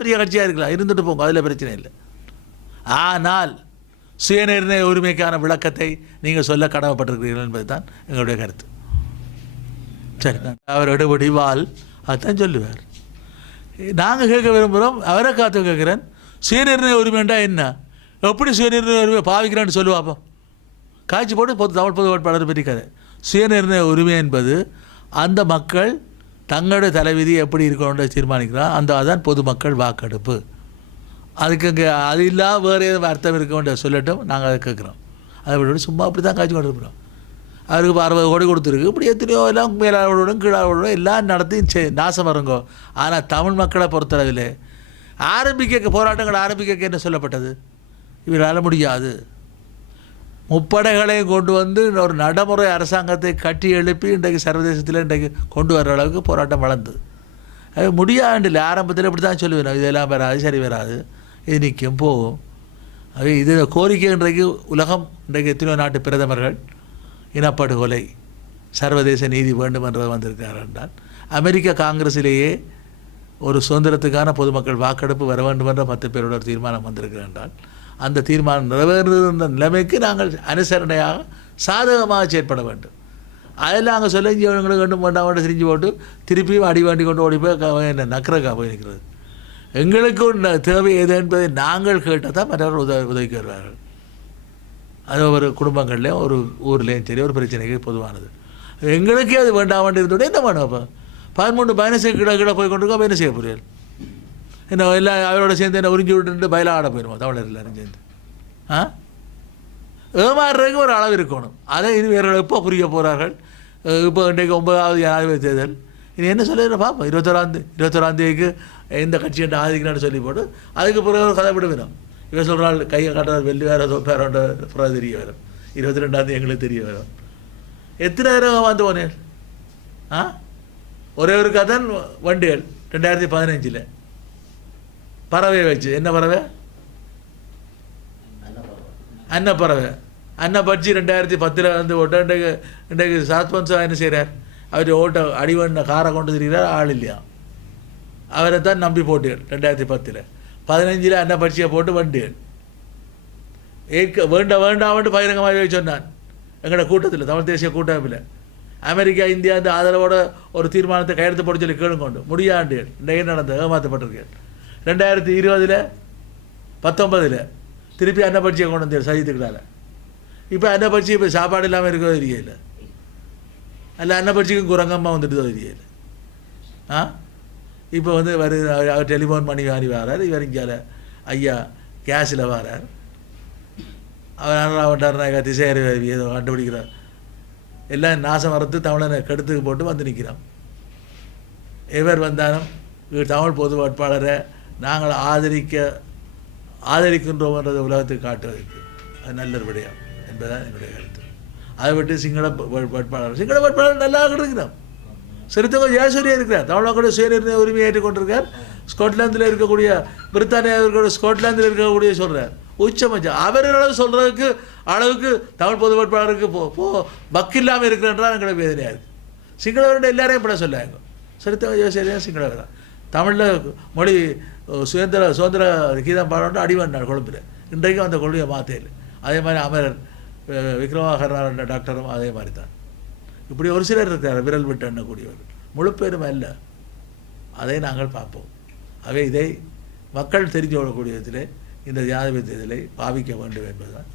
பெரிய கட்சியாக இருக்கலாம், இருந்துட்டு போங்க, அதில் பிரச்சனை இல்லை. ஆனால் சுயநிர்ணய உரிமைக்கான விளக்கத்தை நீங்கள் சொல்ல கடமைப்பட்டிருக்கிறீர்கள் என்பது தான் எங்களுடைய கருத்து. சரி, அவர் எடுபடிவால் அதுதான் சொல்லுவார். நாங்கள் கேட்க விரும்புகிறோம், அவரை காத்து கேட்குறேன், சுயநிர்ணய உரிமைண்டா என்ன, எப்படி சுயநிர்ணய உரிமை பாவிக்கிறேன்னு சொல்லுவாப்போ. காய்ச்சி போட்டு தமிழ் பொது வேட்பாளர் பற்றி கதை. சுயநிர்ணய உரிமை என்பது அந்த மக்கள் தங்களுடைய தலைவிதி எப்படி இருக்கணும்னு தீர்மானிக்கிறான், அதான் பொதுமக்கள் வாக்கெடுப்பு. அதுக்கு இங்கே அது இல்லாமல் வேறு எதுவும் அர்த்தம் இருக்க வேண்டிய சொல்லட்டும், நாங்கள் அதை கேட்குறோம். அதை விட சும்மா அப்படி தான் காய்ச்சி கொண்டு இருக்கிறோம். அவருக்கு 60 கோடி கொடுத்துருக்கு, இப்படி எத்தனையோ எல்லாம் மேலாளர்களுடன் கீழாளர்களுடன் எல்லாம் நடத்தி நாசம் வருங்கோ. ஆனால் தமிழ் மக்களை பொறுத்தளவில் போராட்டங்கள் ஆரம்பிக்க என்ன சொல்லப்பட்டது, இவரால் முடியாது, முப்படைகளையும் கொண்டு வந்து ஒரு நடைமுறை அரசாங்கத்தை கட்டி எழுப்பி இன்றைக்கு சர்வதேசத்தில் இன்றைக்கு கொண்டு வர்ற அளவுக்கு போராட்டம் வளர்ந்தது. அது முடியாண்டில்லை. ஆரம்பத்தில் இப்படி தான் சொல்லுவேன், இதெல்லாம் வராது, சரி வராது, இது நிற்கும் போகும். அது இது கோரிக்கை. இன்றைக்கு உலகம் இன்றைக்கு எத்தனையோ நாட்டு பிரதமர்கள் இனப்படுகொலை, சர்வதேச நீதி வேண்டும் என்றது வந்திருக்கிறார் என்றால், அமெரிக்க காங்கிரஸிலேயே ஒரு சுதந்திரத்துக்கான பொதுமக்கள் வாக்கெடுப்பு வர வேண்டும் என்ற 10 பேரோட ஒரு தீர்மானம் வந்திருக்கிறார் என்றால், அந்த தீர்மானம் நிறைவேறுகின்ற நிலைமைக்கு நாங்கள் அனுசரணையாக சாதகமாக செயற்பட வேண்டும். அதில் நாங்கள் சொல்ல இவங்களுக்கு ரெண்டு வேண்டாம் செஞ்சு போட்டு திருப்பியும் அடி வாண்டி கொண்டு ஓடி போய் நக்கரக்கா போய் நிற்கிறது. எங்களுக்கு தேவை எது என்பதை நாங்கள் கேட்டால் தான் மற்றவர்கள் உதவிக்கு வருவார்கள். அது ஒரு குடும்பங்கள்லேயும் ஒரு ஊர்லேயும் சரி ஒரு பிரச்சனைக்கு பொதுவானது. எங்களுக்கே அது வேண்டாம் இருந்தோட என்ன வேணும்? அப்போ 13-15 கீழே போய் கொண்டிருக்கோம். அப்போ என்ன செய்ய புரியல்? என்ன எல்லாம் அவரோட சேர்ந்து என்ன உறிஞ்சி விட்டுட்டு பயிலாட போயிடுவோம் தமிழர் எல்லாரும் சேர்ந்து. ஏமாறுறதுக்கு ஒரு அளவு இருக்கணும். அதை இது வேறு எப்போ புரிய போகிறார்கள்? இப்போ இன்றைக்கு 9வது ஜனாதிபதி தேர்தல், இது என்ன சொல்லிடுற பார்ப்போம். 21ஆம் தேதிக்கு எந்த கட்சியை ஆதரிக்கிறான்னு சொல்லி போட்டு அதுக்கு பிறகு ஒரு கதை விட வேணும். இவன் சொல்கிறாள் கையை காட்டுறாரு வெள்ளி வேறு தோப்பாரோட பிறகு தெரிய வரும். 22ஆம் தேதி எங்களுக்கு தெரிய வரும். எத்தனை நேரம் வந்து போனேன்? ஒரே ஒரு கதை வண்டிகள் 2015 பறவை வச்சு. என்ன பறவை? அன்னப்பறவை. அன்னப்பட்சி 2010 வந்து ஓட்ட. இன்றைக்கு சாத்பன்சா என்ன செய்கிறார்? அவர் ஓட்ட அடிவண்ண காரை கொண்டு திரிகிறார், ஆள் இல்லையா. அவரை தான் நம்பி போட்டுகள். 2010 15 அன்னப்பட்சியை போட்டு வண்டிகள் வேண்டாம் பகிரங்கமாக சொன்னான் எங்களோட கூட்டத்தில், தமிழ் தேசிய கூட்டமைப்பில். அமெரிக்கா இந்தியா இந்த ஆதரவோட ஒரு தீர்மானத்தை கையெழுத்து போட்டு சொல்லி கேளுங்கொண்டு முடியாண்டு இன்றைக்கு நடந்த ஏமாற்றப்பட்டிருக்கேன். 2020 19 திருப்பி அன்னப்பட்சியை கொண்டு வந்தேன் சகித்துக்களால். இப்போ அன்னப்பட்சி இப்போ சாப்பாடு இல்லாமல் இருக்கோ தெரியல, அல்ல அன்னப்பட்சிக்கும் குரங்கம்மா வந்துட்டு தெரியல. இப்போ வந்து அவர் டெலிஃபோன் பண்ணி வாரி வரார். இவர் இங்கே ஐயா கேஸில் வரார். அவர் அவன்டார் திசையறி ஏதோ கண்டுபிடிக்கிறார். எல்லாம் நாசம் வரத்து தமிழனை கெடுத்துக்கு போட்டு வந்து நிற்கிறோம். எவர் வந்தாலும் தமிழ் பொது வேட்பாளரை நாங்கள் ஆதரிக்கின்றோம்ன்றதை உலகத்துக்கு காட்டுவதற்கு அது நல்ல விடயம் என்பதுதான் என்னுடைய கருத்து. அதை விட்டு சிங்கள வேட்பாளர் நல்லா இருக்கிறோம். சிறுத்தவங்க ஜெயசூரியா இருக்கிறார். தமிழர்களுடைய சுயநிர்ணய உரிமையை ஏற்றுக்கொண்டிருக்கார். ஸ்காட்லாந்தில் இருக்கக்கூடிய பிரித்தானியாவுடைய ஸ்காட்லாந்தில் இருக்கக்கூடிய சொல்கிறார் உச்சபட்சம். அவர்களோட சொல்கிறதுக்கு அளவுக்கு தமிழ் பொது வேட்பாளருக்கு வக்கில்லாமல் இருக்கிறன்றால் எங்களுக்கு வேதனையாக இருக்குது. சிங்களவருடைய எல்லாரையும் இப்படி சொல்லாங்க. சிறுத்தவங்க ஜெயசூரியா சிங்களவர். தமிழில் மொழி சுதந்திர கீதம் பாடணும் அடிவண்டார் கொழும்பில். இன்றைக்கும் அந்த கொள்கையை மாற்றல. அதே மாதிரி அமரர் விக்ரமாகரன் டாக்டரும் அதே மாதிரி தான். இப்படி ஒரு சிலர் இருக்கிறார் விரல் விட்டு எண்ணக்கூடியவர்கள். முழு பேரும் அல்ல. அதை நாங்கள் பார்ப்போம். ஆகவே இதை மக்கள் தெரிஞ்சு கொள்ளக்கூடிய விதத்திலே இந்த ஜனாதிபதி தேர்தலை பாவிக்க வேண்டும் என்பதுதான்